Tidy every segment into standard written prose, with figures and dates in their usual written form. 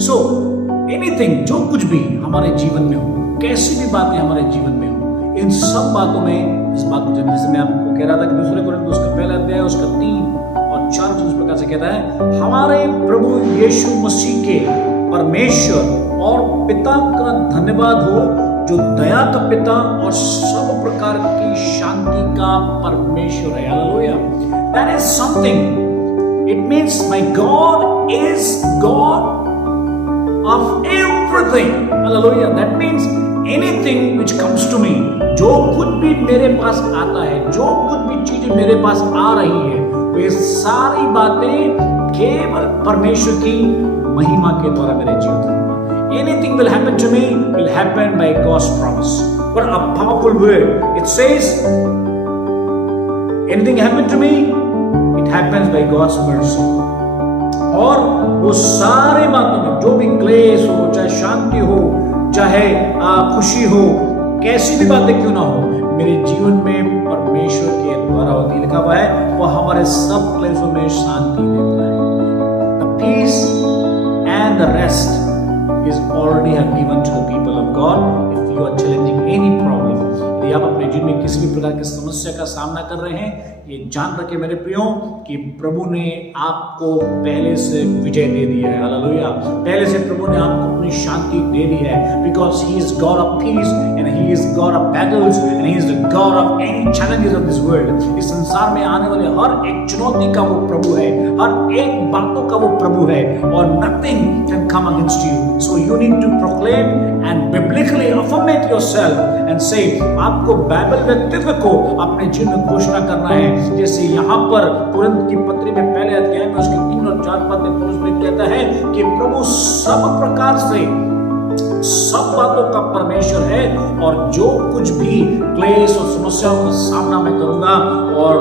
So anything, जो कुछ भी हमारे जीवन में हो, कैसी भी बातें हमारे जीवन में हो, इन सब बातों में, इस बात को जैसे मैं आपको कह रहा था कि दूसरे कोरिन्थियों उसका पहला अध्याय उसका 3 और 4 इस प्रकार से कहता है, हमारे प्रभु यीशु मसीह के परमेश्वर और पिता का धन्यवाद हो, जो दया का पिता और सब प्रकार की शांति का परमेश्वर है। Hallelujah. That is something, it means my God is God of everything. Hallelujah. That means anything which comes to me, जो कुछ भी मेरे पास आता है, जो कुछ भी चीजें मेरे पास आ रही है, वे सारी बातें केवल परमेश्वर की महिमा के द्वारा मेरे जीवन में होगा। Anything will happen to me will happen by God's promise. What a powerful word. It says, anything happen to me, it happens by God's mercy. और वो सारे बातों में जो भी क्लेश हो, चाहे शांति हो, चाहे खुशी हो, कैसी भी बातें क्यों ना हो, मेरे जीवन में परमेश्वर के द्वारा होती है। लिखा हुआ है वो हमारे सब क्लेशों में शांति देता है। The peace and the rest is already have given to the people of God. If you are challenging any problem, यदि आप अपने जीवन में किसी भी प्रकार की समस्या का सामना कर रहे हैं, ये जान रखें मेरे प्रियो कि प्रभु ने आपको पहले से विजय दे दी है। हालेलुया। पहले से प्रभु ने आपको अपनी शांति दे दी है, because he is God of peace and he is God of battles and he is the God of any challenges of this world. इस संसार में आने वाले हर एक चुनौती का वो प्रभु है, हर एक बातों का वो प्रभु है, और nothing can come against you. So you need to proclaim and biblically affirmate yourself and say आपको बाइबल व्यक्तित्व को अपने जीवन में घोषणा करना है। जैसे यहाँ पर तुरंत की पत्री में पहले अध्याय में उसके 3 और 4 पद में पौलुस भी कहता है कि प्रभु सब प्रकार से सब बातों का परमेश्वर है, और जो कुछ भी क्लेश और समस्याओं का सामना मैं करूंगा, और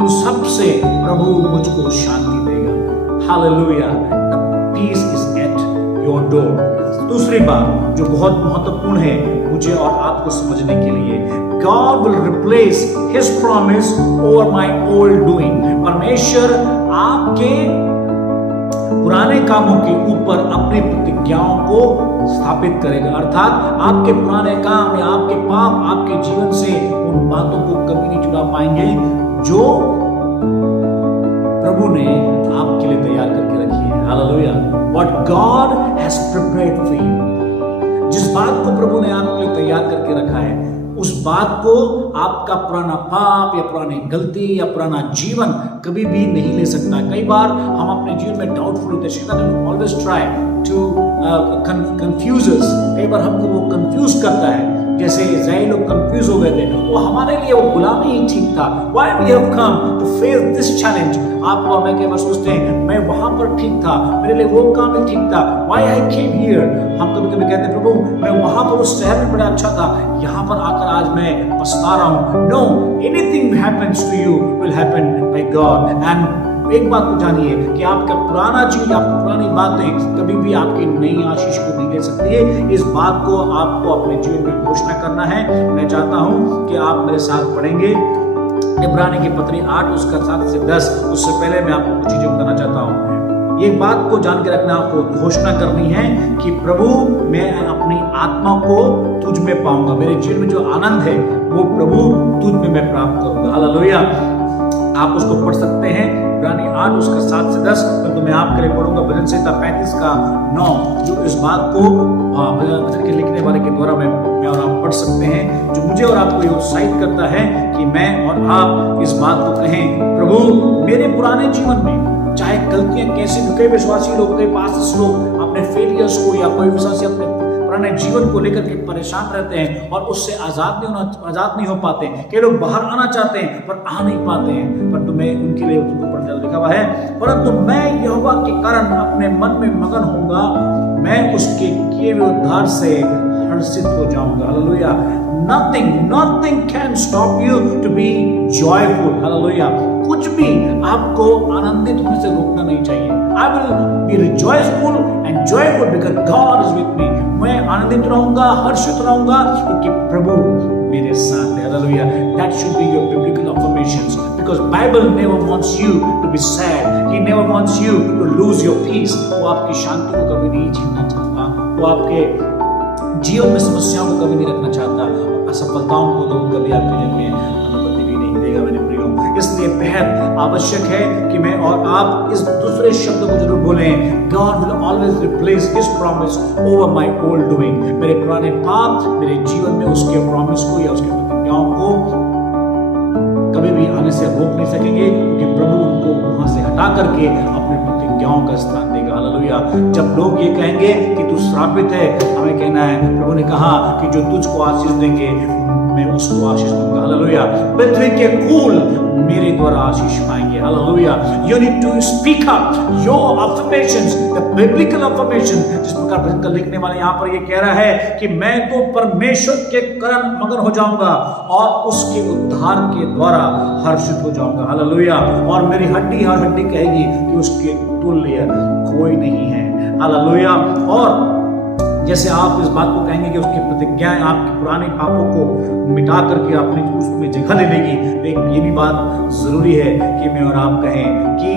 उन सब से प्रभु मुझको शांति देगा। Hallelujah. The peace is at your door. दूसरी बात जो बहुत महत्वपूर्ण है मुझे और आपको समझने के लिए, God will replace His promise over my old doing. परमेश्वर आपके पुराने कामों के ऊपर अपनी प्रतिज्ञाओं को स्थापित करेगा। अर्थात आपके पुराने काम या आपके पाप आपके जीवन से उन बातों को कभी नहीं छुड़ा पाएंगे जो प्रभु ने आपके लिए तैयार करके रखी है। Hallelujah. What God has prepared for you, जिस बात को प्रभु ने आपके लिए तैयार करके रखा है, उस बात को आपका पुराना पाप या पुरानी गलती या पुराना जीवन कभी भी नहीं ले सकता। कई बार हम अपने जीवन में डाउटफुल होते हैं। शैतान ऑलवेज ट्राई टू कंफ्यूज अस। कई बार हमको वो कंफ्यूज करता है, जैसे इज़राइल लोग कंफ्यूज हो गए थे। वो हमारे लिए वो गुलामी ही ठीक था। Why we have come to face this challenge? आप और मैं कई बार सोचते हैं मैं वहां पर ठीक था, मेरे लिए वो काम ही ठीक था। Why I came here? हम कभी कभी कहते हैं प्रभु मैं वहां पर उस शहर में बड़ा अच्छा था, यहाँ पर आकर आज मैं पछता रहा हूँ। No, anything happens to you will happen by God. And एक बात को जानिए कि आपका पुराना चीज, आपकी पुरानी बातें कभी भी आपकी नई आशीष को नहीं दे सकती है। इस बात को आपको अपने जीवन में घोषणा करना है। मैं चाहता हूं कि आप मेरे साथ पढ़ेंगे इब्रानी की पत्री 8 उसका 7 से 10। उससे पहले मैं आपको कुछ चीजें बताना चाहता हूं। ये बात को जान के रखना, आपको घोषणा करनी है कि प्रभु मैं अपनी आत्मा को तुझ में पाऊंगा। मेरे जीवन में जो आनंद है वो प्रभु तुझ में मैं प्राप्त करूंगा। हालेलुया। आप उसको पढ़ सकते हैं इब्रानी 8 उसका 7 से 10। तो मैं आपके लिए पढ़ूंगा भजन संहिता 35 का 9, जो इस बात को भजन के लिखने वाले के द्वारा मैं और आप पढ़ सकते हैं, जो मुझे और आपको ये उत्साहित करता है कि मैं और आप इस बात को कहें, प्रभु मेरे पुराने जीवन में चाहे गलतियां कैसी भी, कई विश्वासी लोग, कई पास्टर्स लोग अपने फेलियर्स को या कोई विश्वासी अपने पुराने जीवन को लेकर के परेशान रहते हैं और उससे आजाद नहीं हो पाते। कई लोग बाहर आना चाहते हैं पर आ नहीं पाते हैं। परंतु मैं उनके लिए लिखा हुआ है, परंतु मैं यहोवा के कारण अपने मन में मगन होऊंगा, मैं उसके किए हुए उद्धार से हर्षित हो जाऊंगा। Hallelujah. Nothing can stop you to be joyful. Hallelujah. कुछ भी आपको आनंदित होने से रोकना नहीं चाहिए। I will be rejoiceful and joyful because God is with me. मैं आनंदित रहूंगा, हर्षित रहूंगा क्योंकि प्रभु मेरे साथ है। Hallelujah. That should be your biblical affirmations because Bible never wants you to be sad. He never wants you to lose your peace. वो आपकी शांति को कभी नहीं छीनना चाहता, वो आपके जीवन में समस्याओं को कभी नहीं रखना चाहता, असफलताओं को तो कभी आपके जीवन में अनुमति भी नहीं देगा मेरे प्रियो। इसलिए बेहद आवश्यक है कि मैं और आप इस दूसरे शब्द को जरूर बोलें, God will always replace His promise over my old doing। मेरे पुराने पाप मेरे जीवन में उसके प्रॉमिस को या उसके प्रतिज्ञाओं को कभी भी आने से रोक नहीं सकेंगे, क्योंकि प्रभु उनको वहां से हटा करके अपने प्रतिज्ञाओं का स्थान देगा। हालेलुया। जब लोग ये कहेंगे कि तू श्रापित है, हमें कहना है प्रभु ने कहा कि जो तुझको आशीष देंगे मैं उसको आशीष दूंगा। हालेलुया। पृथ्वी के कुल मेरे द्वारा आशीष पाएंगे। Hallelujah. You need to speak up your affirmations, the biblical affirmation। जिस प्रकार भजन लिखने वाले यहाँ पर ये कह रहा है कि मैं तो परमेश्वर के कारण मगन हो जाऊंगा और उसके उद्धार के द्वारा हर्षित हो जाऊंगा। हालेलुया। और मेरी हड्डी हर हड्डी कहेगी कि उसके तुल्य कोई नहीं है। हालेलुया। और जैसे आप इस बात को कहेंगे कि उसकी प्रतिज्ञाएं आपके पुराने पापों को मिटा करके अपने उसमें जगह ले लेगी, तो ये भी बात जरूरी है कि मैं और आप कहें कि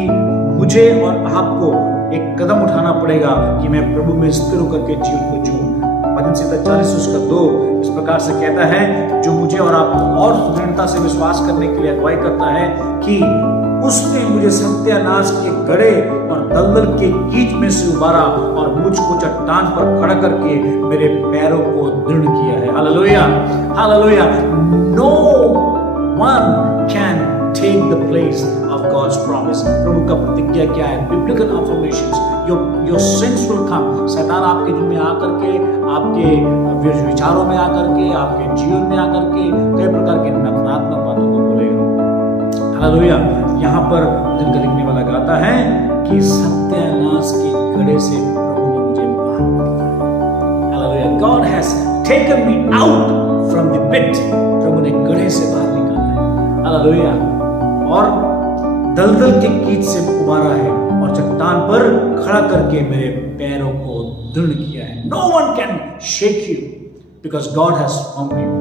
मुझे और आपको एक कदम उठाना पड़ेगा कि मैं प्रभु में स्थिर होकर के जीवन को जीऊं। भजन संहिता 40:2 इस प्रकार से कहता है, जो मुझे और आपको और सुदृढ़ता से विश्वास करने के लिए अगुवाई करता है कि उसने मुझे सत्यानाश के गड़े और दलदल के कीच में से उबारा और मुझको चट्टान पर खड़ा करके मेरे पैरों को दृढ़ किया है। Hallelujah. Hallelujah. No one can take the place of God's promise. प्रभु का प्रतिज्ञा क्या है? Biblical affirmations. Your sins will come. शैतान आपके जीवन में आकर के, आपके विचारों में आकर के, आपके जीवन में आकर के कई प्रकार के नकारात्मक बातों को बोलेगा। हालेलुया। यहाँ पर जिनका लिखने वाला गाता है कि सत्यानाश के गड़े से प्रभु ने मुझे बाहर निकाला। Hallelujah. God has taken me out from the pit। प्रभु ने गड़े से बाहर निकाला है। हालेलुया। और दलदल के कीच से उबारा है और चट्टान पर खड़ा करके मेरे पैरों को दृढ़ किया है। No one can shake you because God has formed you।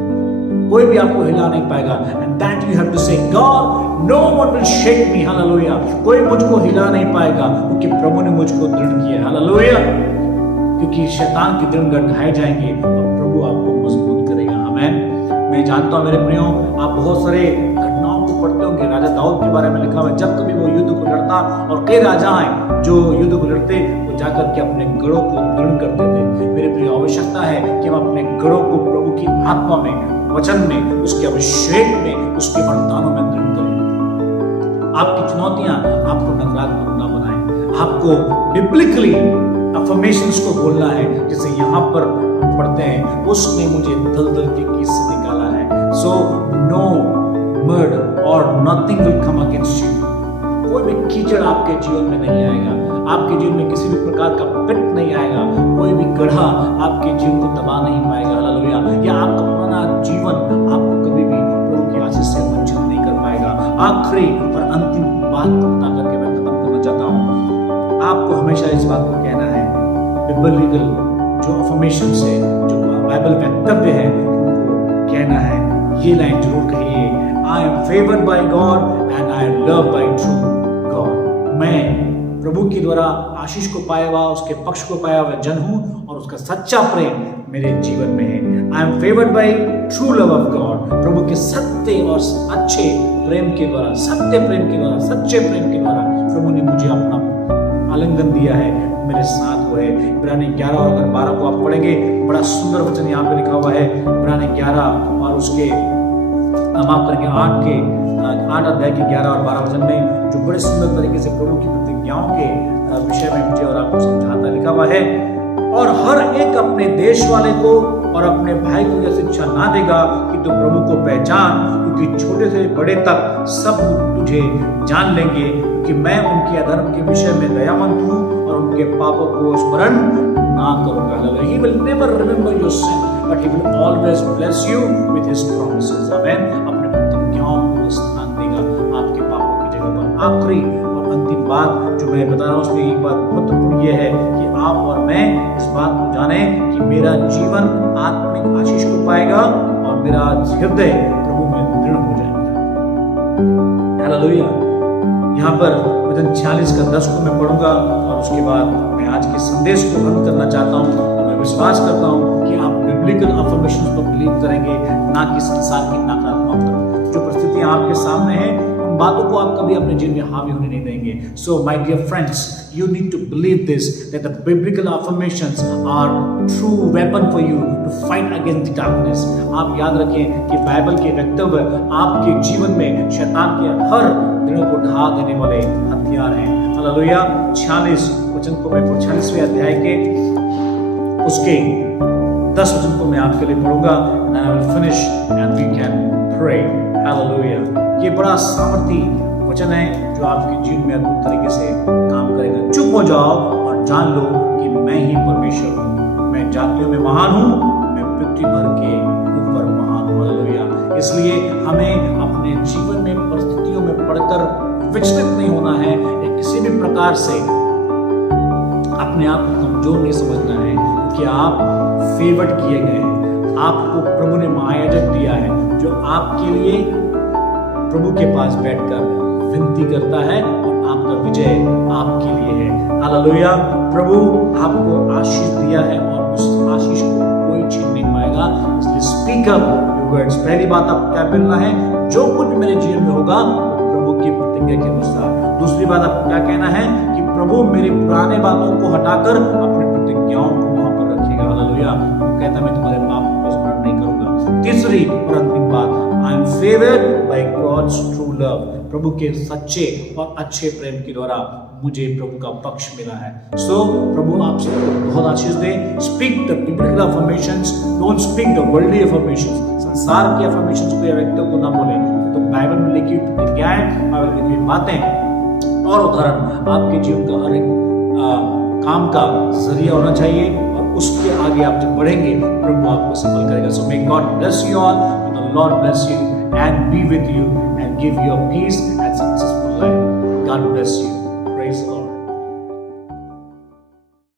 कोई भी आपको हिला नहीं पाएगा। And that you have to say, God, no one will shake me। Hallelujah. कोई मुझको हिला नहीं पाएगा क्योंकि प्रभु ने मुझको दृढ़ किया है। हालेलुया। क्योंकि शैतान की दृढ़ ढाए जाएंगे और प्रभु आपको मजबूत करेगा। आमीन। मैं जानता हूं मेरे प्रियो, आप बहुत सारे घटनाओं को पढ़ते होंगे। राजा दाऊद के बारे में लिखा हुआ है, जब कभी वो युद्ध को लड़ता और कई राजा आए जो युद्ध को लड़ते, वो जाकर के अपने गढ़ों को दृढ़ करते थे। मेरे प्रियो, आवश्यकता है कि हम अपने गढ़ों को प्रभु की आत्मा में, वचन में, उसके अभिषेक में, उसके वरदानों में दृढ़ करें। आपकी चुनौतियां आपको नकारात्मक ना बनाएं। आपको बिब्लिकली अफर्मेशंस को बोलना है, जैसे यहाँ पर हम पढ़ते हैं, उसने मुझे दलदल के कीच से निकाला है। सो नो मर्ड और nothing will come against you. कोई भी कीचड़ आपके जीवन में नहीं आएगा। आपके जीवन में किसी भी प्रकार का पिट नहीं आएगा। कोई भी गड्ढा आपके जीवन को दबा नहीं पाएगा। हालेलुया। या आपका पुराना जीवन आपको कभी भी प्रभु की आशीष से वंचित नहीं कर पाएगा। आखिरी और अंतिम बात को बता करके मैं खत्म करना चाहता हूँ। आपको हमेशा इस बात को कहना है, बिब्लिकल जो अफर्मेशन है, जो बाइबल वक्तव्य है, उनको कहना है। ये लाइन जरूर कहिए, I am favoured by God and I am loved by true God. मैं प्रभु के द्वारा आशीष को पाया हुआ, उसके पक्ष को पाया हुआ जन हूं और उसका सच्चा प्रेम मेरे जीवन में है। I am favoured by true love of God. प्रभु के सत्य और अच्छे प्रेम के द्वारा, सत्य प्रेम के द्वारा, सच्चे प्रेम के द्वारा प्रभु ने मुझे अपना आलिंगन दिया है, मेरे साथ वो है। इब्रानी 11 और 12 को आप पढ़ेंगे, बड़ा सुंदर वचन यहाँ पे लिखा हुआ है। इब्रानी 11 और उसके माफ करेंगे 8 अध्याय के 11 और 12 वचन में, जो बड़े सुंदर तरीके से प्रभु की प्रतिज्ञाओं के विषय में मुझे और आपको समझाता लिखा हुआ है। और हर एक अपने देश वाले को और अपने भाई को यह शिक्षा ना देगा कि तू प्रभु को पहचान, क्योंकि छोटे से बड़े तक सब तुझे जान लेंगे कि मैं उनके अधर्म के विषय में दयामंद हूँ और उनके पापों को स्मरण ना करूंगा। He will never remember your sin, but he will always bless you with his promises। आमीन। अपने प्रतिज्ञाओं को स्थान देगा आपके पापों की जगह पर। आखिरी और अंतिम बात जो मैं बता रहा हूँ, उसमें एक बात महत्वपूर्ण ये है कि आप और मैं इस बात को जाने कि मेरा जीवन आत्मिक आशीष को पाएगा और मेरा हृदय प्रभु में दृढ़ हो जाएगा। हालेलुया। यहाँ पर वचन 46 का 10 को मैं पढ़ूंगा और उसके बाद मैं आज के संदेश को बंद करना चाहता हूँ। और मैं विश्वास करता हूँ कि आप बिब्लिकल अफर्मेशंस पर बिलीव करेंगे, ना कि संसार की नकारात्मकता। जो परिस्थितियां आपके सामने हैं उन बातों को आप कभी अपने जीवन में हावी होने नहीं देंगे। So my dear friends, you need to believe this, that the biblical affirmations are true weapon for you to fight against the darkness. आप याद रखें कि बाइबल के वक्तव्य आपके जीवन में शैतान के हर दिनों को ढा देने वाले हथियार हैं। हालेलुया। 46 वचन को मैं 46वें अध्याय के उसके 10 वचन को मैं आपके लिए पढ़ूंगा and I will finish and we can pray. Hallelujah. ये बड़ा सामर्थी वचन है जो आपके जीवन में अद्भुत तरीके से काम करेगा। चुप हो जाओ और जान लो कि मैं ही परमेश्वर हूँ। मैं जातियों में महान हूँ, मैं पृथ्वी भर के ऊपर महान हूँ। हालेलुया। इसलिए हमें अपने जीवन में परिस्थितियों में पड़कर विचलित नहीं होना है या किसी भी प्रकार से अपने आप को कमजोर नहीं समझना है, क्योंकि आप फेवर्ड किए गए हैं। आपको प्रभु ने महायाजक दिया है जो आपके लिए प्रभु के पास बैठकर विनती करता है और आपका विजय आपके लिए है। हालेलुया। प्रभु आपको आशीष दिया है और उस आशीष को कोई छीन नहीं पाएगा। इसलिए स्पीक अप योर वर्ड्स। पहली बात आपको क्या बोलना है? जो कुछ भी मेरे जीवन में होगा प्रभु की प्रतिज्ञा के अनुसार। दूसरी बात आपको क्या कहना है? कि प्रभु मेरे पुराने बातों को हटाकर अपनी प्रतिज्ञाओं को वहां पर रखेगा। हालेलुया। कहता मैं तुम्हारे पाप को स्मरण नहीं करूंगा। तीसरी और अंतिम बात, I am favoured by God's true love. प्रभु के सच्चे और अच्छे प्रेम के द्वारा मुझे प्रभु का पक्ष मिला है। सो प्रभु आपसे बहुत आशीष दे। Speak the biblical affirmations, don't speak the worldly affirmations. संसार के अफर्मेशंस को या व्यक्तियों को ना बोले। तो बाइबल में लिखी हुई प्रतिज्ञाएं, बाइबल में लिखी हुई बातें और उदाहरण आपके जीवन का हर एक काम का जरिया होना चाहिए और उसके आगे आप जब बढ़ेंगे प्रभु आपको सफल करेगा। So may God bless you all, the lord bless you and be with you and give you peace